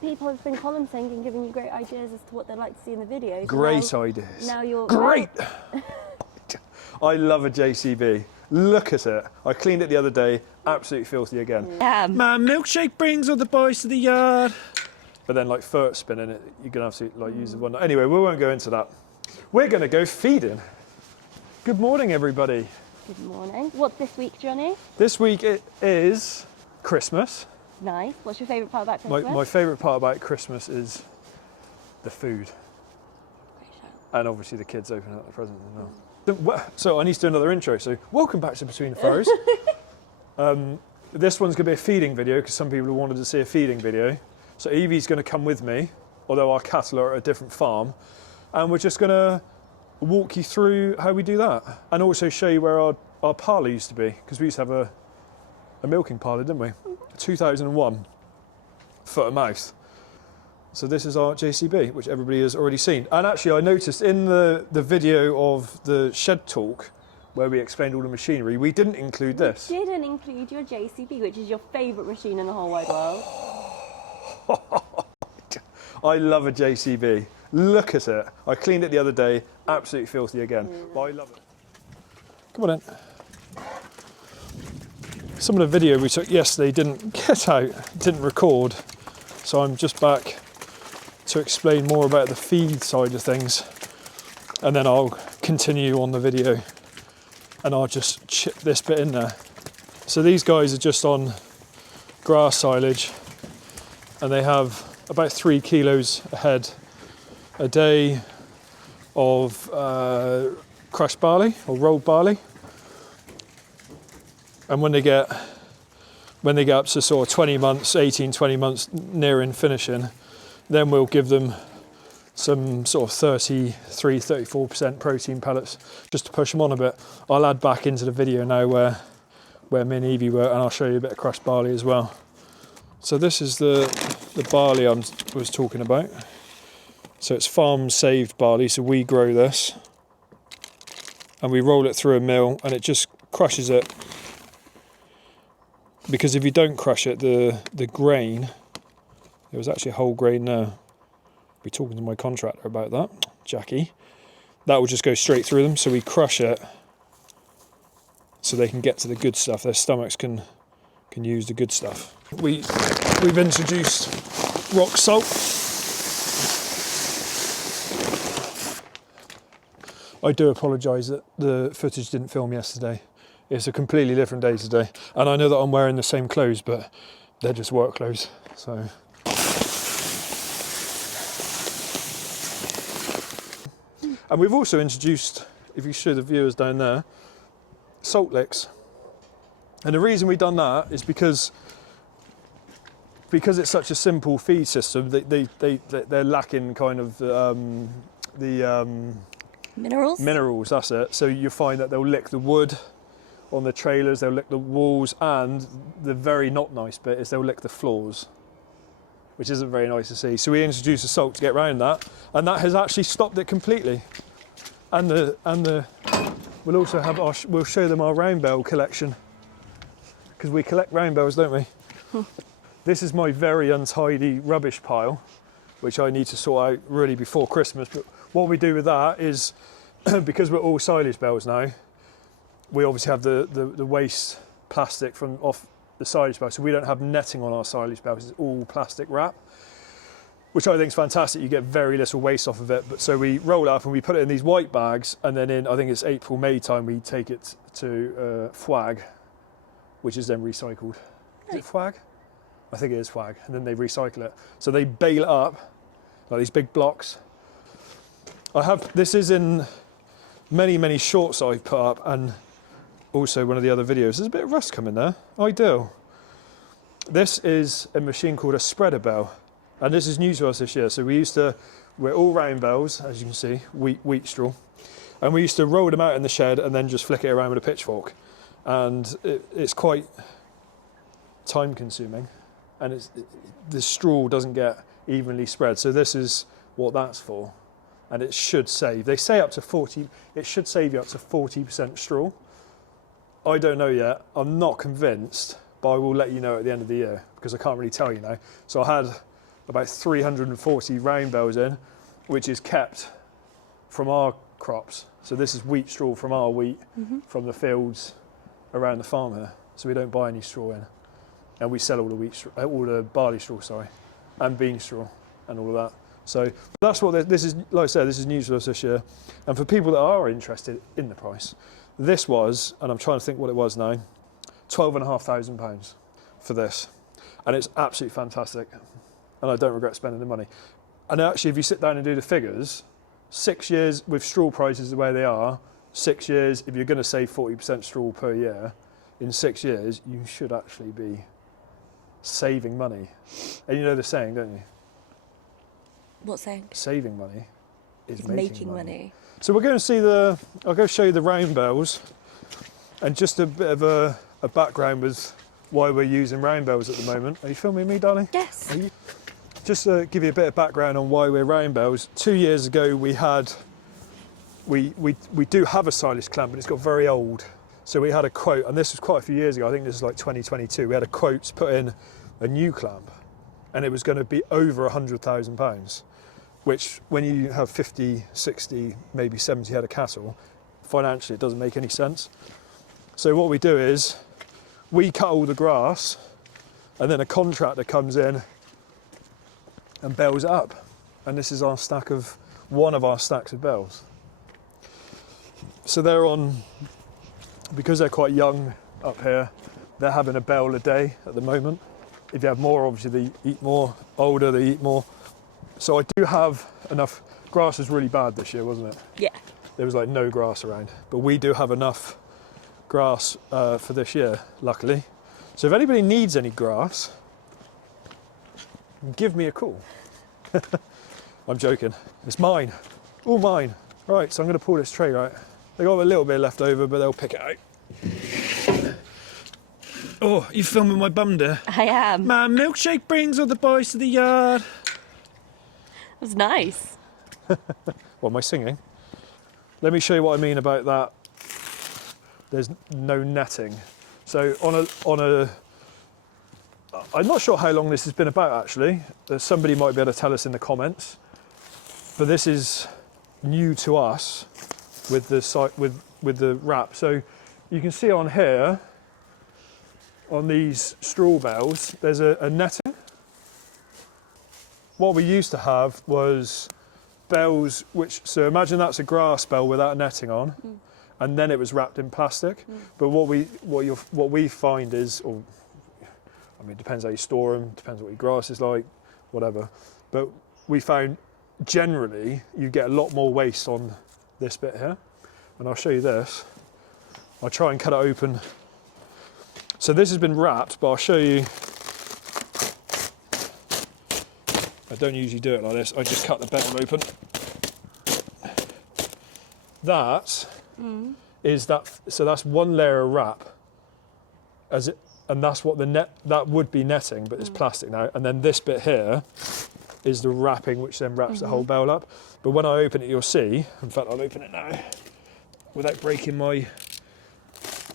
People have been commenting and giving you great ideas as to what they'd like to see in the video. So Great ideas. Now you're great. I love a JCB. Look at it. I cleaned it the other day. Absolutely filthy again. My milkshake brings all the boys to the yard. But then, like, furt spinning it, you're gonna have to like use the one. Anyway, we won't go into that. We're gonna go feeding. Good morning, everybody. Good morning. What's this week, Johnny? This week it is Christmas. Nice. What's your favourite part about Christmas? My favourite part about Christmas is the food. And obviously the kids opening up the presents as well. So I need to do another intro. So welcome back to Between the Furrows. This one's going to be a feeding video because some people have wanted to see a feeding video. So Evie's going to come with me, although our cattle are at a different farm. And we're just going to walk you through how we do that. And also show you where our parlour used to be, because we used to have a milking parlour, didn't we? 2001, foot and mouth. So this is our JCB, which everybody has already seen. And actually I noticed in the video of the shed talk, where we explained all the machinery, we didn't include this. We didn't include your JCB, which is your favourite machine in the whole wide world. I love a JCB. Look at it. I cleaned it the other day. Absolutely filthy again. But I love it. Come on in. Some of the video we took yesterday didn't get out, didn't record. So I'm just back to explain more about the feed side of things. And then I'll continue on the video and I'll just chip this bit in there. So these guys are just on grass silage and they have about 3 kilos a head a day of crushed barley or rolled barley. And when they get up to sort of 20 months, 18, 20 months nearing finishing, then we'll give them some sort of 33, 34% protein pellets just to push them on a bit. I'll add back into the video now where me and Evie were, and I'll show you a bit of crushed barley as well. So this is the barley I was talking about. So it's farm saved barley, so we grow this and we roll it through a mill and it just crushes it. Because if you don't crush it, the grain, there was actually a whole grain there. I'll be talking to my contractor about that, Jackie. That will just go straight through them, so we crush it so they can get to the good stuff. Their stomachs can use the good stuff. We've introduced rock salt. I do apologise that the footage didn't film yesterday. It's a completely different day today. And I know that I'm wearing the same clothes, but they're just work clothes, so. And we've also introduced, if you show the viewers down there, salt licks. And the reason we've done that is because it's such a simple feed system, they're lacking kind of the minerals, that's it. So you find that they'll lick the wood on the trailers, they'll lick the walls, and the very not nice bit is they'll lick the floors, which isn't very nice to see. So we introduced the salt to get around that, and that has actually stopped it completely. And we'll also have we'll show them our round bale collection, because we collect round bales, don't we? This is my very untidy rubbish pile, which I need to sort out really before Christmas. But what we do with that is, because we're all silage bales now, we obviously have the waste plastic from off the silage bale, so we don't have netting on our silage bales. It's all plastic wrap, which I think is fantastic. You get very little waste off of it. But so we roll it up and we put it in these white bags, and then in, I think it's April, May time, we take it to FWAG, which is then recycled. Is it FWAG? I think it is FWAG, and then they recycle it. So they bale it up, like these big blocks. This is in many shorts I've put up, and also one of the other videos. There's a bit of rust coming there. Ideal. This is a machine called a spreader bale, and this is new to us this year. So we're all round bales, as you can see, wheat straw, and we used to roll them out in the shed and then just flick it around with a pitchfork, and it's quite time consuming, and the straw doesn't get evenly spread. So this is what that's for, and it should save. They say up to 40. It should save you up to 40% straw. I don't know yet. I'm not convinced, but I will let you know at the end of the year, because I can't really tell you now. So I had about 340 round bales in, which is kept from our crops. So this is wheat straw from our wheat, from the fields around the farm here. So we don't buy any straw in. And we sell all the wheat straw, all the barley straw, sorry, and bean straw and all of that. So that's what this is, like I said, this is news for us this year. And for people that are interested in the price, this was, and I'm trying to think what it was now, £12,500 for this. And it's absolutely fantastic. And I don't regret spending the money. And actually, if you sit down and do the figures, 6 years with straw prices the way they are, 6 years, if you're going to save 40% straw per year, in 6 years, you should actually be saving money. And you know the saying, don't you? What saying? Saving money is making money. So we're going to see I'll go show you the round bales, and just a bit of a background with why we're using round bales at the moment. Are you filming me, darling? Yes. Just to give you a bit of background on why we're round bales. 2 years ago we do have a silage clamp, but it's got very old. So we had a quote, and this was quite a few years ago, I think this is like 2022, we had a quote to put in a new clamp, and it was going to be over £100,000, which when you have 50, 60, maybe 70 head of cattle, financially it doesn't make any sense. So what we do is, we cut all the grass, and then a contractor comes in and bales it up. And this is one of our stacks of bales. So they're on, because they're quite young up here, they're having a bale a day at the moment. If you have more, obviously they eat more. Older, they eat more. So I do have enough. Grass was really bad this year, wasn't it? Yeah. There was like no grass around. But we do have enough grass for this year, luckily. So if anybody needs any grass, give me a call. I'm joking. It's mine. All mine. Right, so I'm going to pull this tray out. They got a little bit left over, but they'll pick it out. Oh, you filming my bum there? I am. My milkshake brings all the boys to the yard. It was nice. What, am I singing? Let me show you what I mean about that. There's no netting. So I'm not sure how long this has been about actually. Somebody might be able to tell us in the comments. But this is new to us with the wrap. So you can see on here, on these straw bales, there's a netting. What we used to have was bales so imagine that's a grass bale without netting on, and then it was wrapped in plastic. But what we find is, it depends how you store them, depends what your grass is like, whatever. But we found generally you get a lot more waste on this bit here. And I'll show you this. I'll try and cut it open. So this has been wrapped, but I'll show you. I don't usually do it like this. I just cut the bottle open. That is that. So that's one layer of wrap. And that's what that would be netting, but it's plastic now. And then this bit here is the wrapping, which then wraps the whole bale up. But when I open it, you'll see. In fact, I'll open it now without breaking my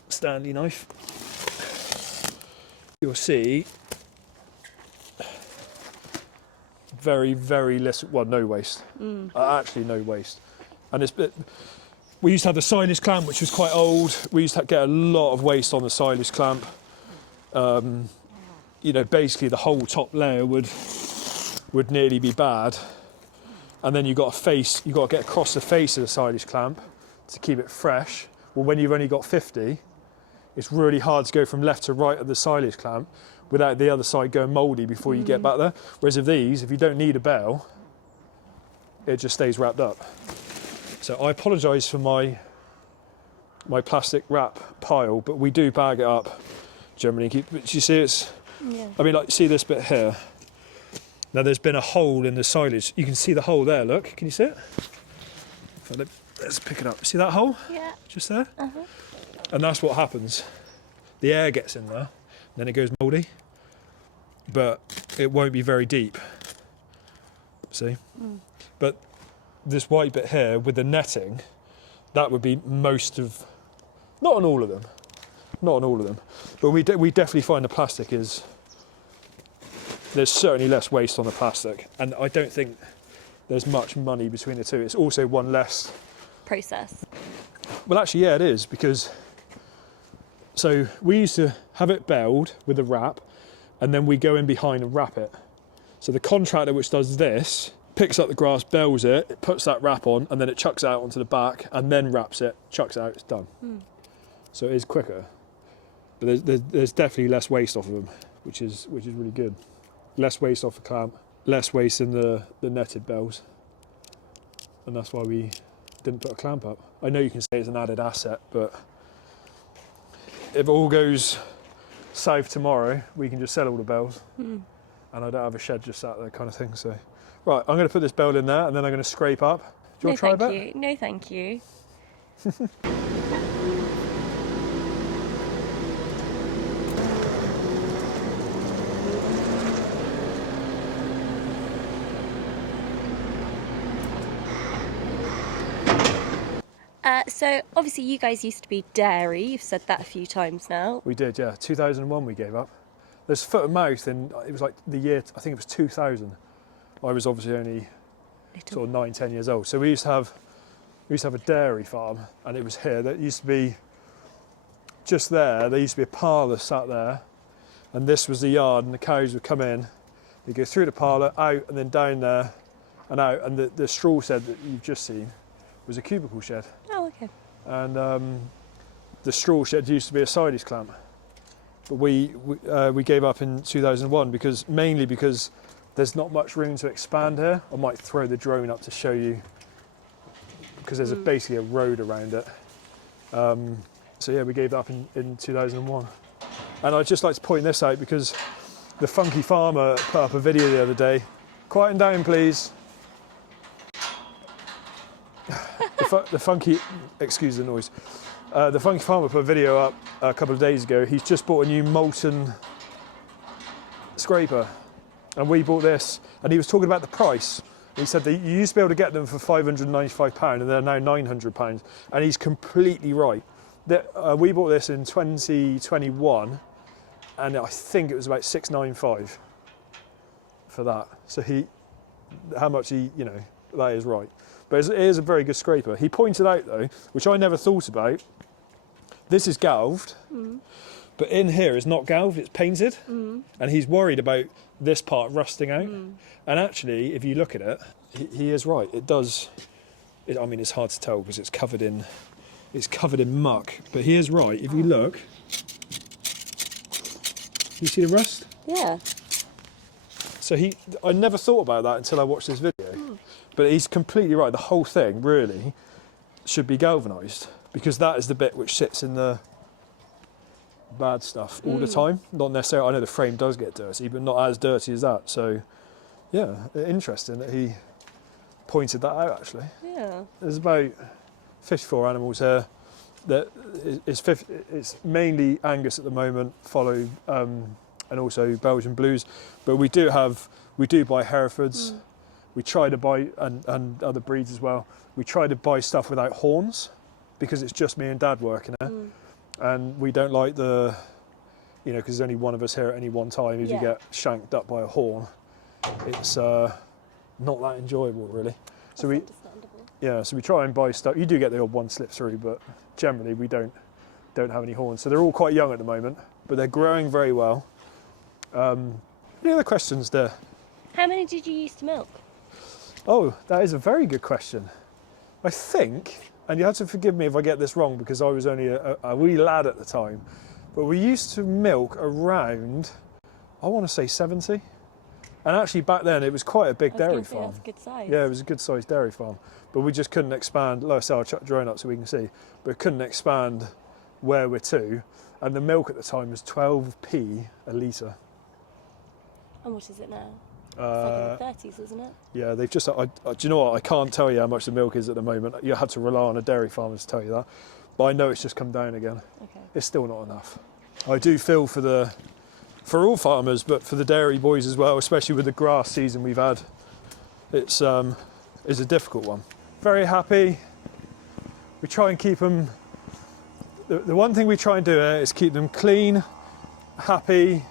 Stanley knife. You'll see very, very little, well, no waste. Actually, no waste. And we used to have the silage clamp, which was quite old. We used to get a lot of waste on the silage clamp. Basically the whole top layer would nearly be bad. And then you've got to get across the face of the silage clamp to keep it fresh. Well, when you've only got 50, it's really hard to go from left to right of the silage clamp without the other side going mouldy before you get back there. Whereas if you don't need a bale, it just stays wrapped up. So I apologise for my plastic wrap pile, but we do bag it up generally. But you see see this bit here? Now there's been a hole in the silage. You can see the hole there, look. Can you see it? Let's pick it up. See that hole? Yeah. Just there? And that's what happens. The air gets in there, then it goes mouldy, but it won't be very deep. See? But this white bit here with the netting, that would be most of, not on all of them, but we definitely find the plastic is there's certainly less waste on the plastic, and I don't think there's much money between the two. It's also one less process. Well, actually, yeah, it is, because so we used to have it baled with a wrap, and then we go in behind and wrap it. So the contractor which does this picks up the grass, bales it, it puts that wrap on, and then it chucks it out onto the back, and then wraps it, chucks it out, it's done. So it is quicker, but there's definitely less waste off of them, which is really good. Less waste off the clamp, less waste in the netted bales, and that's why we didn't put a clamp up. I know you can say it's an added asset, but if all goes south tomorrow, we can just sell all the bales, and I don't have a shed just sat there, kind of thing. So, right, I'm going to put this bale in there, and then I'm going to scrape up. Do you want to try a bit? No, thank you. So obviously you guys used to be dairy, you've said that a few times now. We did, yeah. 2001 we gave up. There's foot and mouth, and it was like the year, I think it was 2000. I was obviously only sort of 9, 10 years old. So we used to have a dairy farm, and it was here. That used to be just there. There used to be a parlour sat there, and this was the yard, and the cows would come in. They'd go through the parlour, out, and then down there, and out. And the straw shed that you've just seen was a cubicle shed. Oh, okay. And the straw shed used to be a silage clamp, but we gave up in 2001 mainly because there's not much room to expand here. I might throw the drone up to show you, because there's basically a road around it. So yeah, we gave that up in 2001. And I'd just like to point this out because the Funky Farmer put up a video the other day. Quieten down, please. The Funky, excuse the noise. The Funky Farmer put a video up a couple of days ago. He's just bought a new molten scraper, and we bought this, and he was talking about the price. He said that you used to be able to get them for £595 and they're now £900, and he's completely right. We bought this in 2021, and I think it was about £695 for that. So how much that is right. But it is a very good scraper. He pointed out though, which I never thought about, this is galved, but in here it's not galved, it's painted. And he's worried about this part rusting out. And actually, if you look at it, he is right. It does, I mean, it's hard to tell because it's covered in muck, but he is right. If you look, you see the rust? Yeah. So I never thought about that until I watched this video. But he's completely right. The whole thing really should be galvanised, because that is the bit which sits in the bad stuff all the time. Not necessarily, I know the frame does get dirty, but not as dirty as that. So yeah, interesting that he pointed that out actually. Yeah. There's about 54 animals here. It's mainly Angus at the moment, followed and also Belgian Blues, but we do buy Herefords. We try to buy, and other breeds as well, we try to buy stuff without horns, because it's just me and Dad working there. And we don't like because there's only one of us here at any one time. If you get shanked up by a horn, it's not that enjoyable really. So so we try and buy stuff. You do get the odd one slip through, but generally we don't have any horns. So they're all quite young at the moment, but they're growing very well. Any other questions there? How many did you used to milk? Oh, that is a very good question. I think, and you have to forgive me if I get this wrong because I was only a wee lad at the time, but we used to milk around, I want to say 70. And actually back then it was quite a big dairy farm. That's a good size. Yeah, it was a good sized dairy farm, but we just couldn't expand. Like I said, I'll chuck the drone up so we can see, but couldn't expand where we're to. And the milk at the time was 12p a litre. And what is it now? It's like in the 30s, isn't it? Yeah, they've just, do you know what, I can't tell you how much the milk is at the moment. You had to rely on a dairy farmer to tell you that. But I know it's just come down again. Okay. It's still not enough. I do feel for all farmers, but for the dairy boys as well, especially with the grass season we've had. It's a difficult one. Very happy. We try and keep them, the one thing we try and do is keep them clean, happy,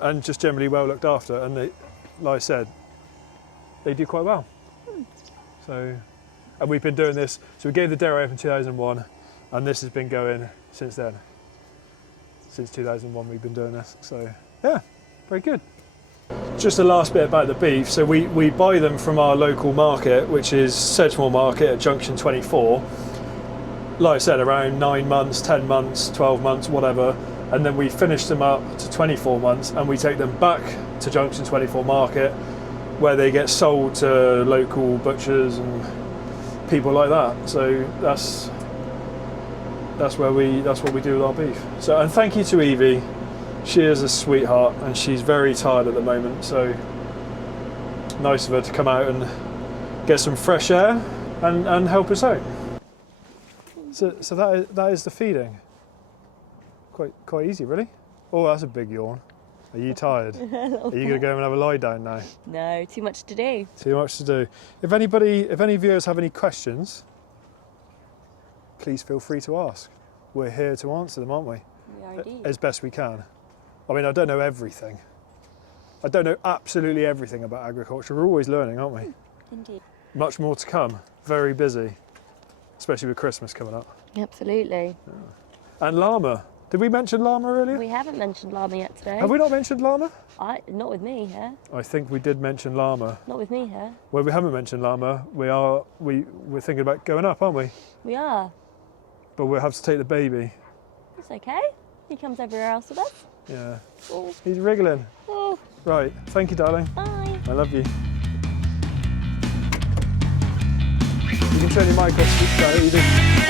and just generally well looked after. And they, like I said, they do quite well. So, and we've been doing this. So we gave the dairy up in 2001, and this has been going since then. Since 2001, we've been doing this. So yeah, very good. Just the last bit about the beef. So we buy them from our local market, which is Sedgemoor Market at Junction 24. Like I said, around 9 months, 10 months, 12 months, whatever. And then we finish them up to 24 months and we take them back to Junction 24 Market, where they get sold to local butchers and people like that. So that's what we do with our beef. So, and thank you to Evie. She is a sweetheart and she's very tired at the moment, so nice of her to come out and get some fresh air and help us out. So that is the feeding. Quite easy, really. Oh, that's a big yawn. Are you tired? Are you going to go and have a lie down now? No, too much to do. Too much to do. If any viewers have any questions, please feel free to ask. We're here to answer them, aren't we? We are indeed. As best we can. I mean, I don't know everything. I don't know absolutely everything about agriculture. We're always learning, aren't we? Indeed. Much more to come. Very busy, especially with Christmas coming up. Absolutely. Yeah. And llama. Did we mention llama earlier? We haven't mentioned llama yet today. Have we not mentioned llama? Not with me here. I think we did mention llama. Not with me here. Well, we haven't mentioned llama. We're thinking about going up, aren't we? We are. But we'll have to take the baby. It's okay. He comes everywhere else with us. Yeah. Oh. He's wriggling. Oh. Right. Thank you, darling. Bye. I love you. You can turn your mic off, Edith.